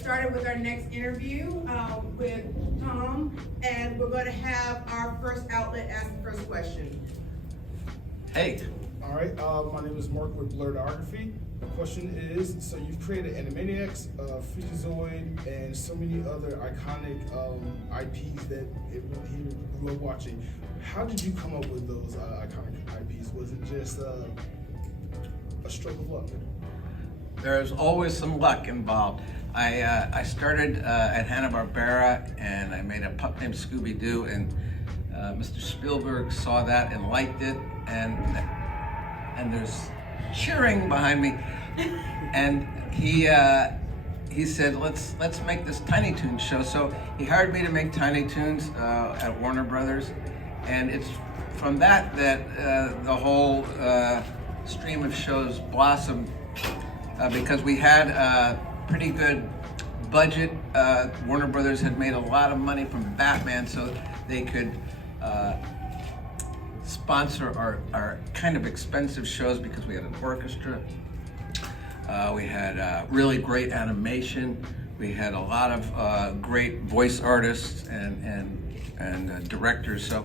Started with our next interview with Tom, and we're going to have our first outlet ask the first question. Hey. All right, my name is Mark with Blurredography. The question is, so you've created Animaniacs, Freakazoid, and so many other iconic IPs that he grew up watching. How did you come up with those iconic IPs? Was it just a stroke of luck? There's always some luck involved. I started at Hanna-Barbera, and I made a pup named Scooby-Doo, and Mr. Spielberg saw that and liked it, and there's cheering behind me, and he said, let's make this Tiny Toons show. So he hired me to make Tiny Toons at Warner Brothers, and it's from that the whole stream of shows blossomed, because we had pretty good budget. Warner Brothers had made a lot of money from Batman, so they could sponsor our kind of expensive shows because we had an orchestra. We had really great animation. We had a lot of great voice artists and directors. So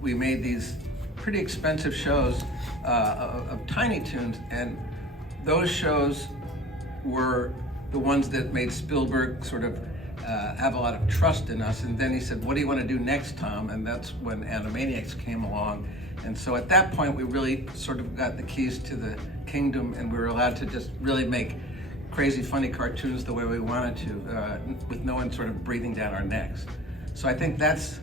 we made these pretty expensive shows of Tiny Toons, and those shows were the ones that made Spielberg sort of have a lot of trust in us. And then he said, what do you want to do next, Tom? And that's when Animaniacs came along. And so at that point, we really sort of got the keys to the kingdom, and we were allowed to just really make crazy, funny cartoons the way we wanted to, with no one sort of breathing down our necks. So I think that's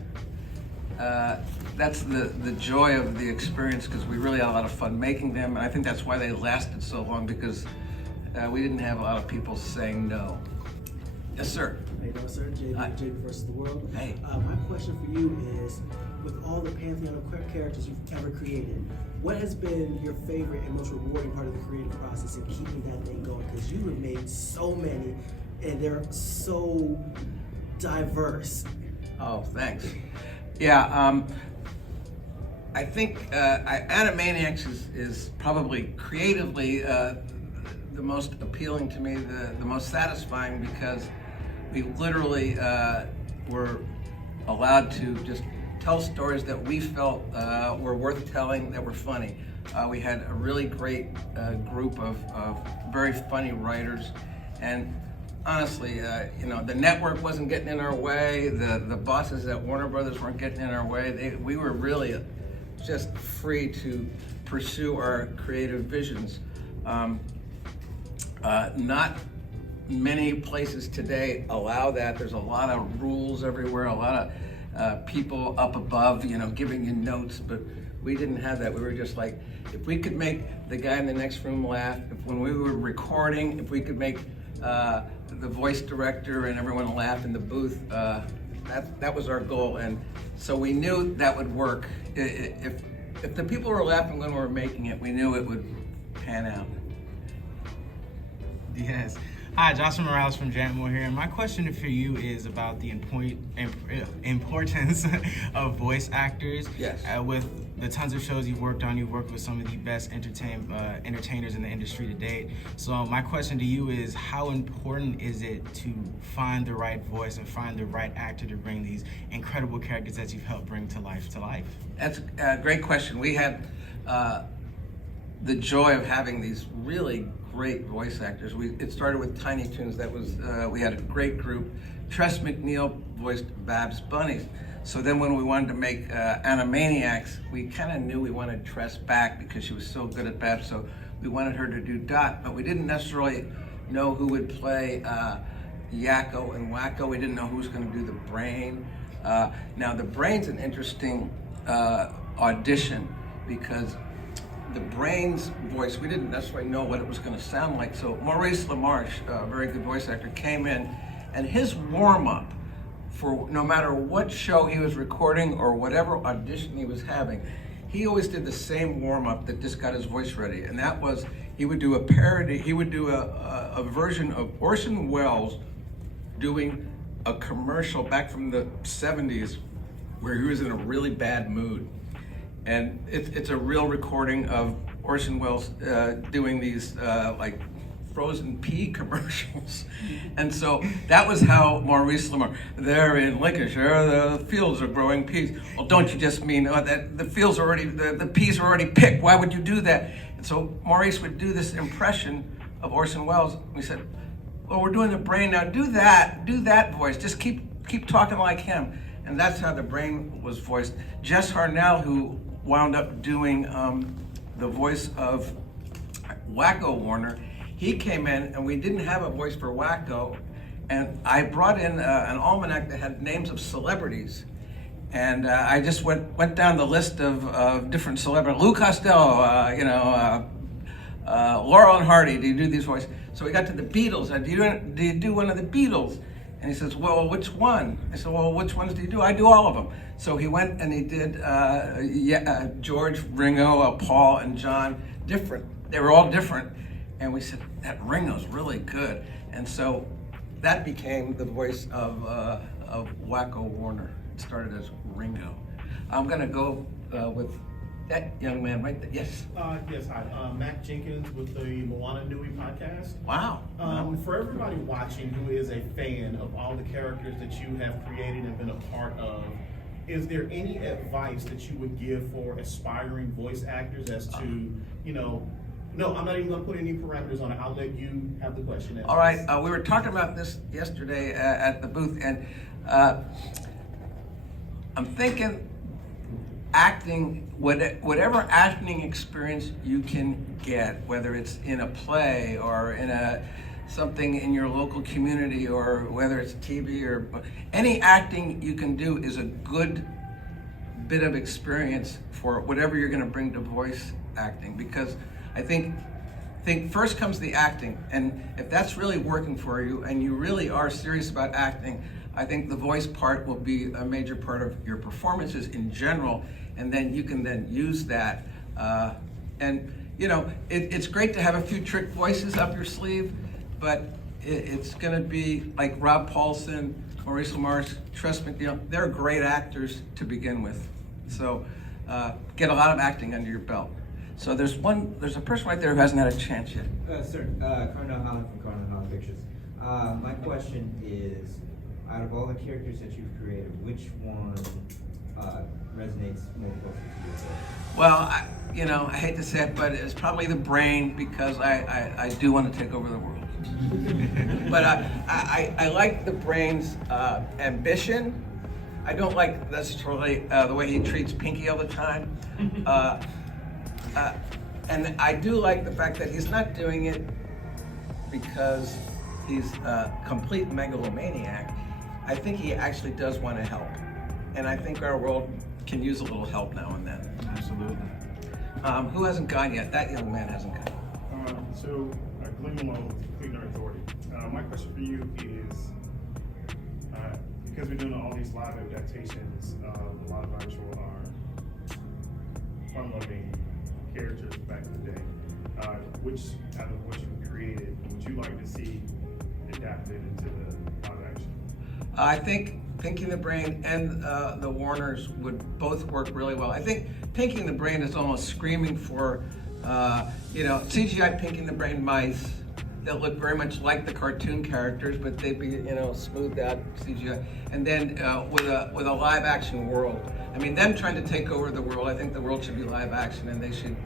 the joy of the experience, because we really had a lot of fun making them. And I think that's why they lasted so long, because we didn't have a lot of people saying no. Yes, sir. How you doing, sir? JB versus the world. Hey. My question for you is, with all the pantheon of characters you've ever created, what has been your favorite and most rewarding part of the creative process in keeping that thing going? Because you have made so many, and they're so diverse. Oh, thanks. Yeah, I think Animaniacs is probably creatively the most appealing to me, the most satisfying, because we literally were allowed to just tell stories that we felt were worth telling, that were funny. We had a really great group of very funny writers, and honestly, the network wasn't getting in our way, the bosses at Warner Brothers weren't getting in our way. We were really just free to pursue our creative visions. Not many places today allow that. There's a lot of rules everywhere, a lot of people up above, giving you notes, but we didn't have that. We were just like, if we could make the guy in the next room laugh, when we were recording, if we could make the voice director and everyone laugh in the booth, that was our goal. And so we knew that would work. If the people were laughing when we were making it, we knew it would pan out. Yes. Hi, Joshua Morales from Jammore here, and my question for you is about the importance of voice actors. Yes. With the tons of shows you've worked on, you've worked with some of the best entertainers in the industry to date. So my question to you is, how important is it to find the right voice and find the right actor to bring these incredible characters that you've helped bring to life to life? That's a great question. We had the joy of having these really great voice actors. It started with Tiny Toons. That was we had a great group. Tress MacNeille voiced Babs Bunny. So then when we wanted to make Animaniacs, we kind of knew we wanted Tress back because she was so good at Babs. So we wanted her to do Dot, but we didn't necessarily know who would play Yakko and Wacko. We didn't know who was going to do the Brain. Now the Brain's an interesting audition, because the Brain's voice, we didn't necessarily know what it was going to sound like. So Maurice LaMarche, a very good voice actor, came in, and his warm-up for no matter what show he was recording or whatever audition he was having, he always did the same warm-up that just got his voice ready. And that was, he would do a parody, he would do a version of Orson Welles doing a commercial back from the 70s where he was in a really bad mood. And it's a real recording of Orson Welles doing these like frozen pea commercials. And so that was how Maurice LaMarche, there in Lancashire, the fields are growing peas. Well, don't you just mean that the fields are already, the peas are already picked? Why would you do that? And so Maurice would do this impression of Orson Welles. We said, well, we're doing the Brain now. Do that voice. Just keep talking like him. And that's how the Brain was voiced. Jess Harnell, who wound up doing the voice of Wacko Warner, he came in and we didn't have a voice for Wacko, and I brought in an almanac that had names of celebrities, and I just went down the list of different celebrities. Lou Costello, Laurel and Hardy. Do you do these voices? So we got to the Beatles. Do you do one of the Beatles? And he says, well, which one? I said, well, which ones do you do? I do all of them. So he went and he did George, Ringo, Paul, and John. Different. They were all different. And we said, that Ringo's really good. And so that became the voice of Wacko Warner. It started as Ringo. I'm gonna go with that young man right there. Yes. Yes, hi. Matt Jenkins with the Moana Nui podcast. Wow. For everybody watching who is a fan of all the characters that you have created and been a part of, is there any advice that you would give for aspiring voice actors as to, no, I'm not even going to put any parameters on it. I'll let you have the question. All right. We were talking about this yesterday at the booth, and I'm thinking acting, whatever acting experience you can get, whether it's in a play or in something in your local community, or whether it's TV or any acting you can do, is a good bit of experience for whatever you're going to bring to voice acting, because I think first comes the acting, and if that's really working for you and you really are serious about acting, I think the voice part will be a major part of your performances in general, and then you can then use that. It's great to have a few trick voices up your sleeve, but it's going to be like Rob Paulson, Maurice LaMarche, Tress MacNeille. They're great actors to begin with, so get a lot of acting under your belt. So there's a person right there who hasn't had a chance yet. Sir, Carnell Holland from Carnell Holland Pictures. My question is, out of all the characters that you've created, which one resonates more closely to you? Well, I hate to say it, but it's probably the Brain, because I do want to take over the world. But I like the Brain's ambition. I don't like necessarily the way he treats Pinky all the time. And I do like the fact that he's not doing it because he's a complete megalomaniac. I think he actually does want to help. And I think our world can use a little help now and then. Absolutely. Who hasn't gone yet? That young man hasn't gone. Glenn Malone with Clean Air Authority. My question for you is, because we're doing all these live adaptations, a lot of our show are fun-loving characters back in the day. Which out of what you created would you like to see adapted into the live action? I think Pinky and the Brain and the Warners would both work really well. I think Pinky and the Brain is almost screaming for, CGI Pinky and the Brain mice that look very much like the cartoon characters, but they'd be, smoothed out CGI. And then with a live action world. I mean, them trying to take over the world, I think the world should be live action and they should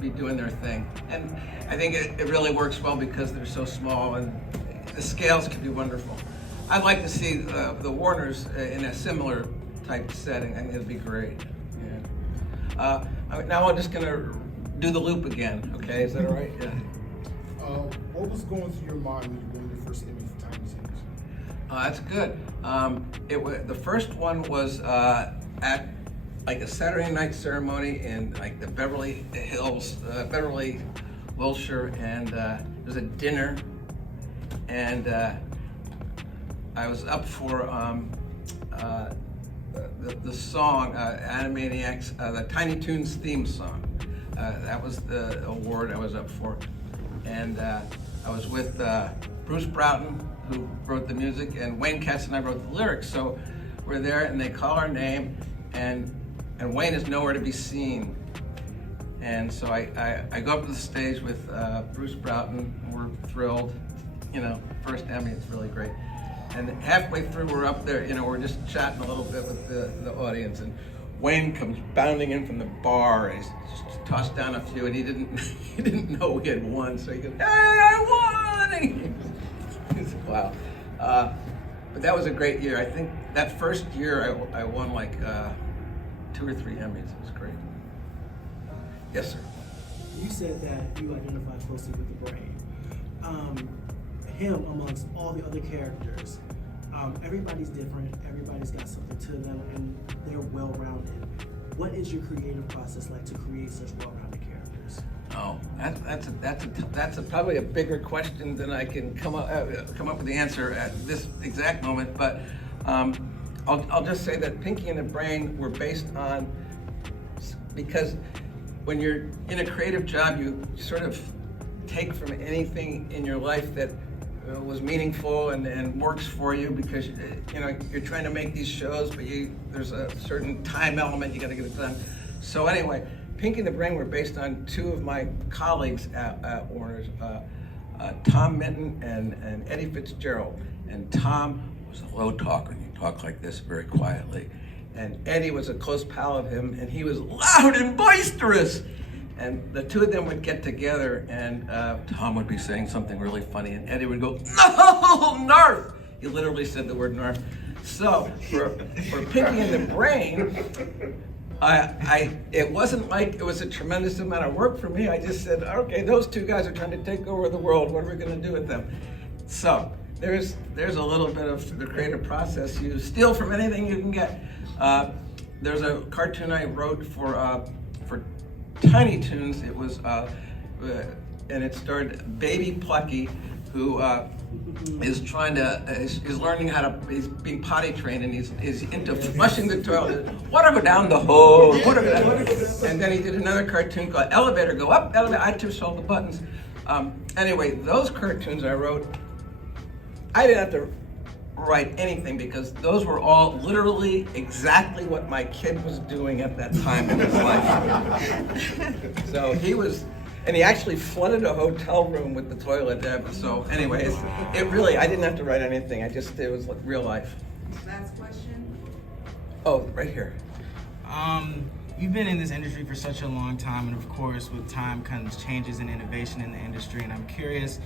be doing their thing. And I think it really works well because they're so small and the scales could be wonderful. I'd like to see the Warners in a similar type setting. I think it'd be great. Yeah. Now I'm just gonna do the loop again. Okay, is that all right? Yeah. What was going through your mind when you won your first Emmy for Tiny Toons? That's good. The first one was at like a Saturday night ceremony in like the Beverly Hills, Beverly, Wilshire, and it was a dinner, and I was up for the song Animaniacs, the Tiny Toons theme song. That was the award I was up for, and I was with Bruce Broughton, who wrote the music, and Wayne Katz and I wrote the lyrics. So we're there, and they call our name, and Wayne is nowhere to be seen. And so I go up to the stage with Bruce Broughton, and we're thrilled. You know, first Emmy, it's really great. And halfway through, we're up there, you know, we're just chatting a little bit with the audience, and Wayne comes bounding in from the bar, and he's just tossed down a few, and he didn't know we had won, so he goes, "Hey, I won!" And he said, wow. But that was a great year. I think that first year I won like 2 or 3 Emmys. It was great. Yes, sir. You said that you identify closely with the brain. Him amongst all the other characters, everybody's different, everybody's got something to them, and they're well-rounded. What is your creative process like to create such well-rounded characters? Oh, that's probably a bigger question than I can come up with the answer at this exact moment. But I'll just say that Pinky and the Brain were based on, because when you're in a creative job, you sort of take from anything in your life that was meaningful and works for you, because you know you're trying to make these shows, but there's a certain time element, you got to get it done. So anyway, Pinky and the Brain were based on 2 of my colleagues at Warner's, Tom Minton and Eddie Fitzgerald. And Tom was a low talker, and he talked like this very quietly. And Eddie was a close pal of him, and he was loud and boisterous. And the 2 of them would get together, and Tom would be saying something really funny, and Eddie would go, "No, narf!" He literally said the word narf. So for Pinky and the Brain, it wasn't like it was a tremendous amount of work for me. I just said, okay, those 2 guys are trying to take over the world. What are we going to do with them? So there's a little bit of the creative process. You steal from anything you can get. There's a cartoon I wrote for Tiny Toons. It was, and it starred Baby Plucky, who is learning how to, he's being potty trained, and he's into flushing the toilet. Water go down the hole, water go down. And then he did another cartoon called Elevator Go Up, Elevator, I too sold the buttons. Anyway, those cartoons I wrote, I didn't have to write anything, because those were all literally exactly what my kid was doing at that time in his life. So he actually flooded a hotel room with the toilet. So anyways, I didn't have to write anything. It was like real life. Last question. Oh, right here. You've been in this industry for such a long time, and of course, with time comes changes and innovation in the industry, and I'm curious,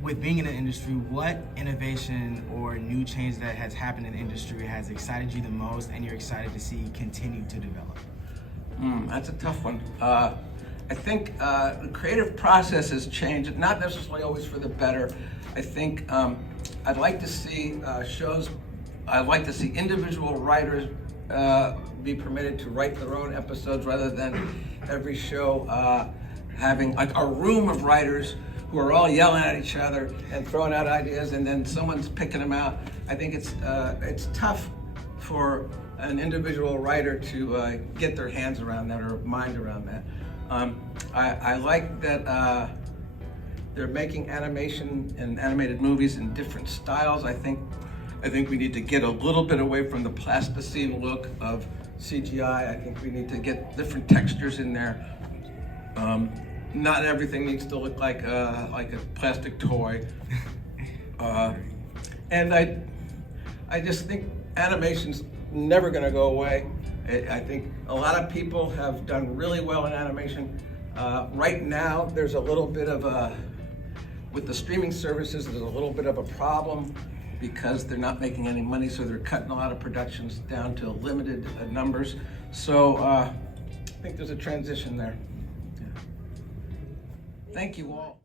with being in the industry, what innovation or new change that has happened in the industry has excited you the most and you're excited to see continue to develop? That's a tough one. I think the creative process has changed, not necessarily always for the better. I think I'd like to see I'd like to see individual writers be permitted to write their own episodes, rather than every show having like a room of writers who are all yelling at each other and throwing out ideas, and then someone's picking them out. I think it's tough for an individual writer to get their hands around that, or mind around that. I like that they're making animation and animated movies in different styles. I think we need to get a little bit away from the plasticine look of CGI. I think we need to get different textures in there. Not everything needs to look like a plastic toy. And I just think animation's never gonna go away. I think a lot of people have done really well in animation. Right now, there's a little bit of with the streaming services, there's a little bit of a problem, because they're not making any money, so they're cutting a lot of productions down to limited numbers. So I think there's a transition there. Yeah. Thank you all.